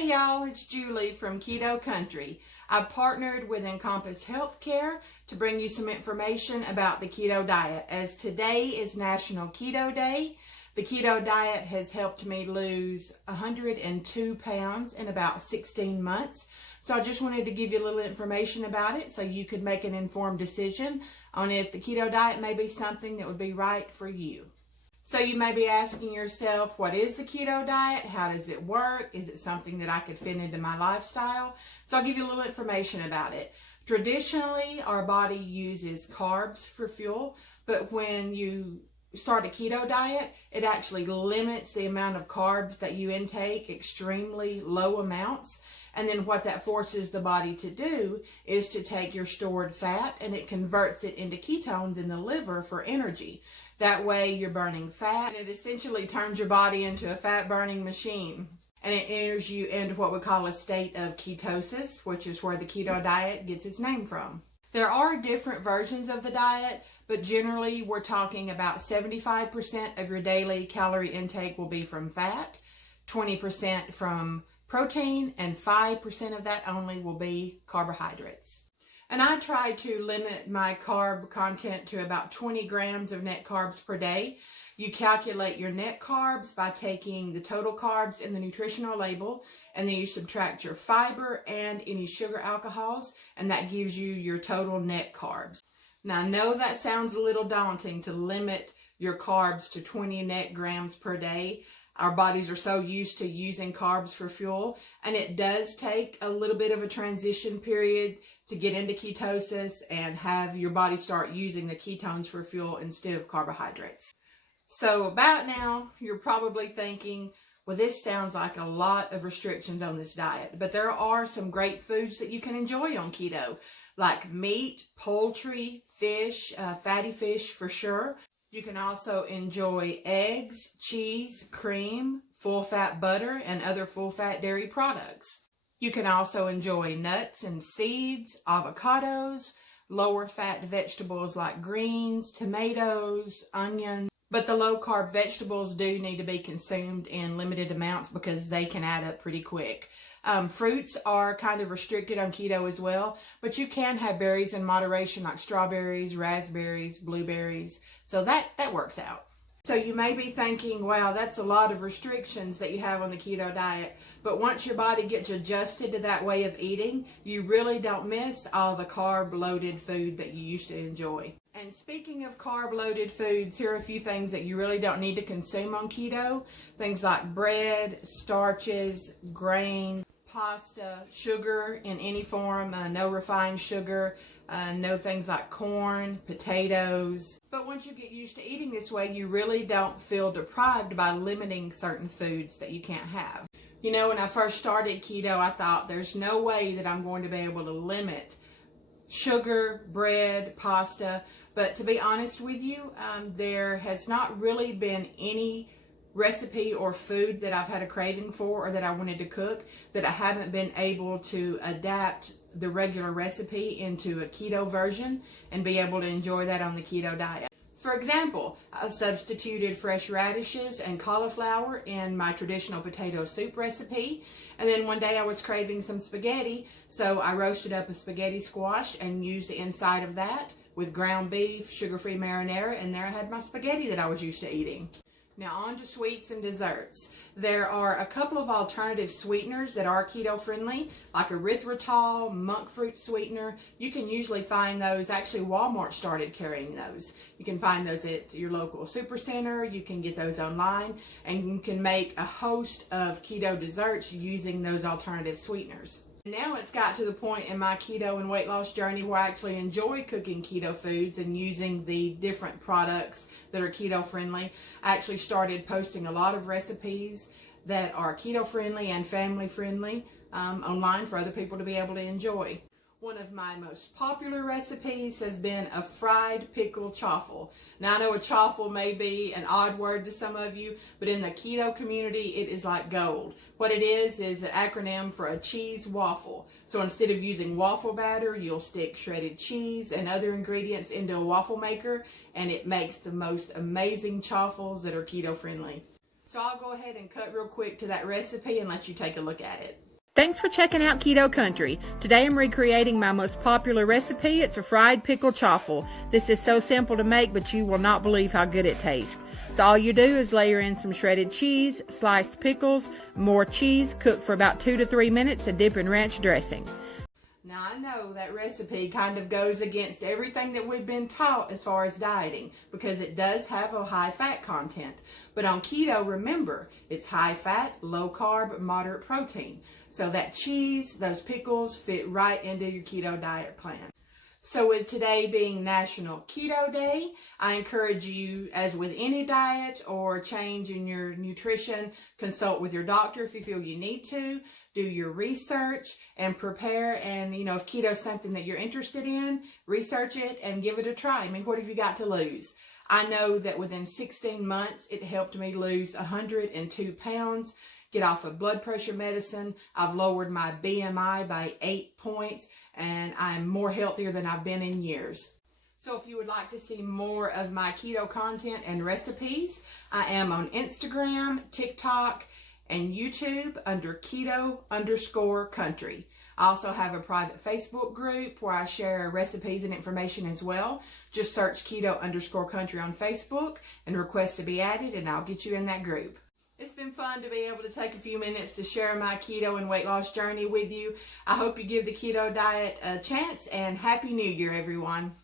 Hey y'all, it's Julie from Keto Country. I've partnered with Encompass Healthcare to bring you some information about the keto diet. As today is National Keto Day, the keto diet has helped me lose 102 pounds in about 16 months. So I just wanted to give you a little information about it so you could make an informed decision on if the keto diet may be something that would be right for you. So you may be asking yourself, what is the keto diet? How does it work? Is it something that I could fit into my lifestyle? So I'll give you a little information about it. Traditionally, our body uses carbs for fuel, but when you start a keto diet, it actually limits the amount of carbs that you intake, extremely low amounts. And then what that forces the body to do is to take your stored fat and it converts it into ketones in the liver for energy. That way you're burning fat, and it essentially turns your body into a fat burning machine. And it enters you into what we call a state of ketosis, which is where the keto diet gets its name from. There are different versions of the diet, but generally we're talking about 75% of your daily calorie intake will be from fat, 20% from protein, and 5% of that only will be carbohydrates. And I try to limit my carb content to about 20 grams of net carbs per day. You calculate your net carbs by taking the total carbs in the nutritional label, and then you subtract your fiber and any sugar alcohols, and that gives you your total net carbs. Now I know that sounds a little daunting to limit your carbs to 20 net grams per day. Our bodies are so used to using carbs for fuel, and it does take a little bit of a transition period to get into ketosis and have your body start using the ketones for fuel instead of carbohydrates. So about now, you're probably thinking, well, this sounds like a lot of restrictions on this diet, but there are some great foods that you can enjoy on keto, like meat, poultry, fish, fatty fish for sure. You can also enjoy eggs, cheese, cream, full-fat butter, and other full-fat dairy products. You can also enjoy nuts and seeds, avocados, lower-fat vegetables like greens, tomatoes, onions. But the low-carb vegetables do need to be consumed in limited amounts because they can add up pretty quick. Fruits are kind of restricted on keto as well, but you can have berries in moderation like strawberries, raspberries, blueberries. So that works out. So you may be thinking, wow, that's a lot of restrictions that you have on the keto diet. But once your body gets adjusted to that way of eating, you really don't miss all the carb-loaded food that you used to enjoy. And speaking of carb-loaded foods, here are a few things that you really don't need to consume on keto. Things like bread, starches, grain, pasta, sugar in any form, no refined sugar, no things like corn, potatoes. But once you get used to eating this way, you really don't feel deprived by limiting certain foods that you can't have. You know, when I first started keto, I thought there's no way that I'm going to be able to limit sugar, bread, pasta. But to be honest with you, there has not really been any recipe or food that I've had a craving for or that I wanted to cook that I haven't been able to adapt the regular recipe into a keto version and be able to enjoy that on the keto diet. For example, I substituted fresh radishes and cauliflower in my traditional potato soup recipe, and then one day I was craving some spaghetti, so I roasted up a spaghetti squash and used the inside of that with ground beef, sugar-free marinara, and there I had my spaghetti that I was used to eating. Now on to sweets and desserts. There are a couple of alternative sweeteners that are keto friendly, like erythritol, monk fruit sweetener. You can usually find those, actually Walmart started carrying those. You can find those at your local super center, you can get those online, and you can make a host of keto desserts using those alternative sweeteners. Now it's got to the point in my keto and weight loss journey where I actually enjoy cooking keto foods and using the different products that are keto friendly. I actually started posting a lot of recipes that are keto friendly and family friendly online for other people to be able to enjoy. One of my most popular recipes has been a fried pickle truffle. Now I know a truffle may be an odd word to some of you, but in the keto community it is like gold. What it is an acronym for a cheese waffle. So instead of using waffle batter, you'll stick shredded cheese and other ingredients into a waffle maker, and it makes the most amazing truffles that are keto friendly. So I'll go ahead and cut real quick to that recipe and let you take a look at it. Thanks for checking out Keto Country. Today I'm recreating my most popular recipe. It's a fried pickle truffle. This is so simple to make, but you will not believe how good it tastes. So all you do is layer in some shredded cheese, sliced pickles, more cheese, cook for about 2 to 3 minutes, and dip in ranch dressing. Now I know that recipe kind of goes against everything that we've been taught as far as dieting, because it does have a high fat content. But on keto, remember, it's high fat, low carb, moderate protein. So that cheese, those pickles fit right into your keto diet plan. So with today being National Keto Day, I encourage you, as with any diet or change in your nutrition, consult with your doctor if you feel you need to. Do your research and prepare, and if keto is something that you're interested in, research it and give it a try. I mean, what have you got to lose? I know that within 16 months, it helped me lose 102 pounds, get off of blood pressure medicine. I've lowered my BMI by 8 points, and I'm more healthier than I've been in years. So if you would like to see more of my keto content and recipes, I am on Instagram, TikTok, and YouTube under Keto_Country. I also have a private Facebook group where I share recipes and information as well. Just search Keto_Country on Facebook and request to be added, and I'll get you in that group. It's been fun to be able to take a few minutes to share my keto and weight loss journey with you. I hope you give the keto diet a chance, and Happy New Year, everyone.